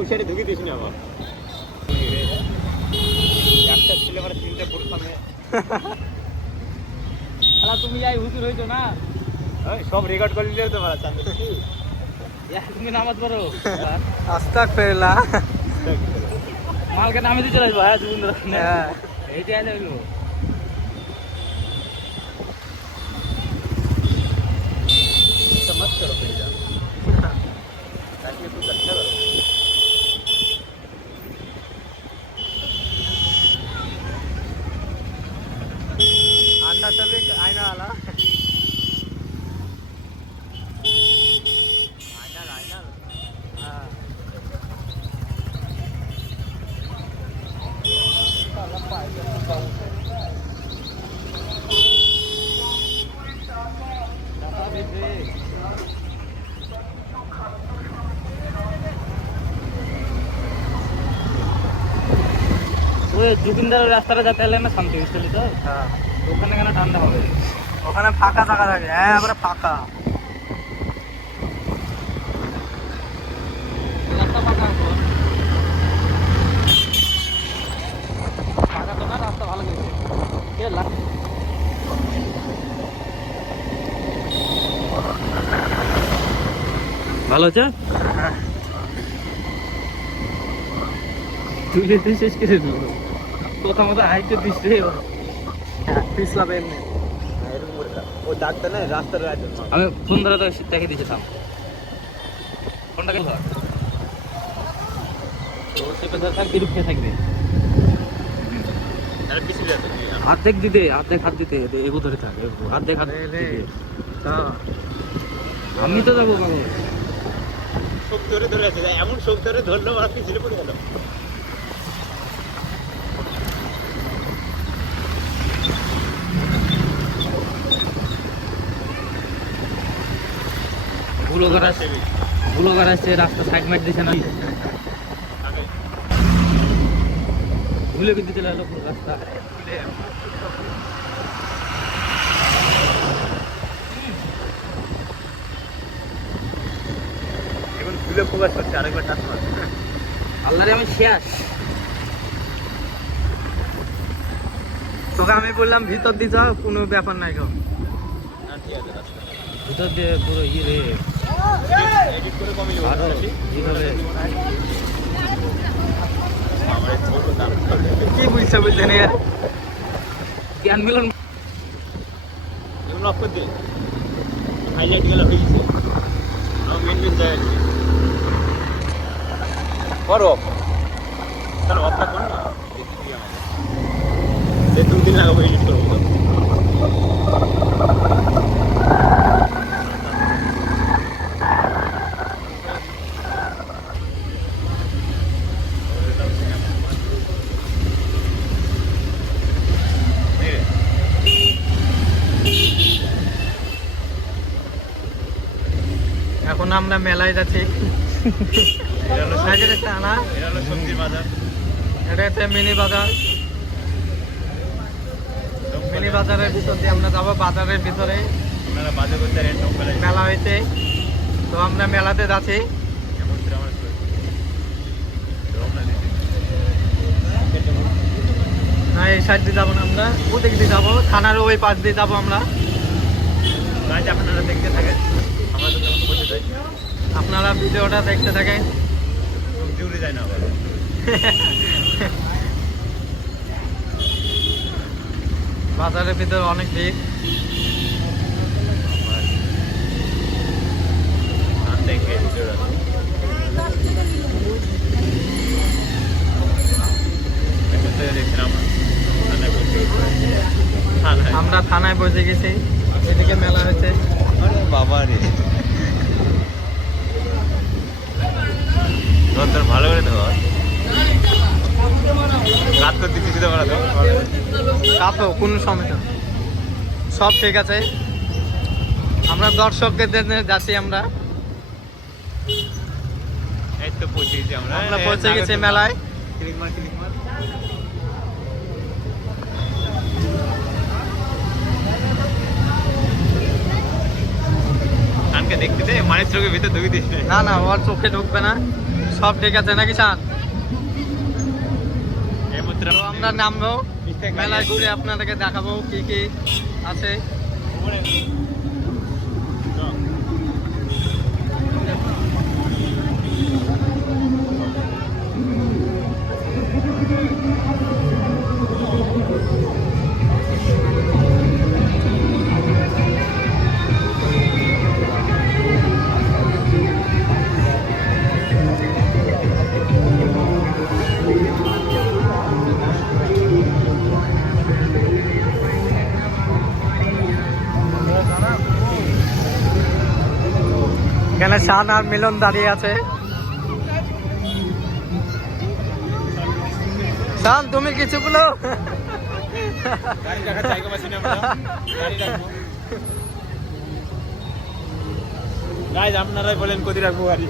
ওই সাইডে ঢুকে দিস না আমার একটা ছেলে মানে তিনটা পুরো সামনে শালা তুমি যাই হুজুর হইতো না সব রেকর্ড করে দিলে তো মারা চান্দে তুমি নামাজ পড়ো আস্তাগফিরুল্লাহ মালকে নামে দিয়ে চলে আসবো হ্যাঁ দুদিন ধরে হ্যাঁ এইটাই আলে হইলো मत करो भैया ताकि कुछ अच्छा करो अंडा सब एक आईना वाला आईना हाँ ওই জুকিন্দারের রাস্তাটা যাতে এলে না শান্তি বুঝতে তো হ্যাঁ ওখানে কেন ঠান্ডা হবে ওখানে ফাঁকা জায়গা থাকে হ্যাঁ আমরা ফাঁকা রাস্তা ফাঁকা এখন ফাঁকা তো না রাস্তা ভালো গেছে কে ভালো আছে তুলে তুই শেষ করে দিল কথা মতো হাইটে দিস রে পিছলাবে এমনি वो डाकता ना रास्ता राज আমি ফোন ধরে তো দেখে দিয়েছি থাম ফোনটা কেন ধর তোর চেপে ধরে থাক বিরুপ খেয়ে থাকবে अरे पिछले जाते हैं অর্ধেক দিতে অর্ধেক হাত দিতে এগো ধরে থাক অর্ধেক হাত দিতে আমি তো যাবো বাবু শোক ধরে ধরে আছে এমন শোক ধরে ধরলো আর পিছলে পড়ে গেল ব্লগার আসছে রাস্তা সাইড মাইট দিছে না ভুলে কিন্তু চলে এলো পুরো রাস্তা এখন ভুলে ফোকাস করছে আরেকবার টাচ মার আল্লাহরে আমি শেষ তোকে আমি বললাম ভিতর দিয়ে যাও কোনো ব্যাপার নাই গো না ঠিক আছে রাস্তা ভিতর দিয়ে পুরো ইয়ে রে এডিট করে কমে যাবে আরো এইভাবে আমার ছোট দাম কি বুঝছে বুঝছেন এর জ্ঞান মিলন এগুলো অফ করে দে হাইলাইট গেল হয়ে গেছে আমার মেন মেন জায়গা করো তাহলে অফটা কর না দেখি আমাকে 2 দিন লাগাবো এডিট করবো এখন আমরা মেলায় যাচ্ছি টানা এটা হলো সবজির বাজার এটা হচ্ছে মিনি বাজার মিনি বাজারের ভিতর দিয়ে আমরা যাবো বাজারের ভিতরে আপনারা বাজার করতে রেট নকলে মেলা হয়েছে তো আমরা মেলাতে যাচ্ছি এমন করে আমার না এই সাইড দিয়ে যাবো না আমরা ওদিক দিয়ে যাবো থানার ওই পাশ দিয়ে যাবো আমরা গাছ আপনারা দেখতে থাকেন আমরা তো তেমন বসে যাই আপনারা ভিডিওটা দেখতে থাকেন জুড়ে যায় না আবার বাজারের ভিতরে অনেক ভিড় দেখে আমরা থানায় বসে গেছি এদিকে মেলা হয়েছে বাবা রে তোর ভালো করে দেবো রাত করে দিচ্ছি তো আমরা কাপো কোনো সমস্যা নেই। সব ঠিক আছে আমরা দর্শকদের জন্য যাচ্ছি আমরা এই তো পৌঁছে গেছি আমরা আমরা পৌঁছে গেছি মেলায় ক্লিক মার কানকে দেখতে দে মানের চোখের ভিতর ঢুকে দিস না না ওর চোখে ঢুকবে না সব ঠিক আছে নাকি শান? এই মুহূর্তে তো আমরা নামবো, mistake মেলায় ঘুরে আপনাদেরকে দেখাবো কি কি আছে। এখানে শান আর মিলন দাঁড়িয়ে আছে। শান তুমি কিছু বলো। গাড়ি রাখার জায়গা পাচ্ছি না আমরা, গাড়ি রাখবো। গাইজ আপনারাই বলেন কোথায় রাখবো গাড়ি।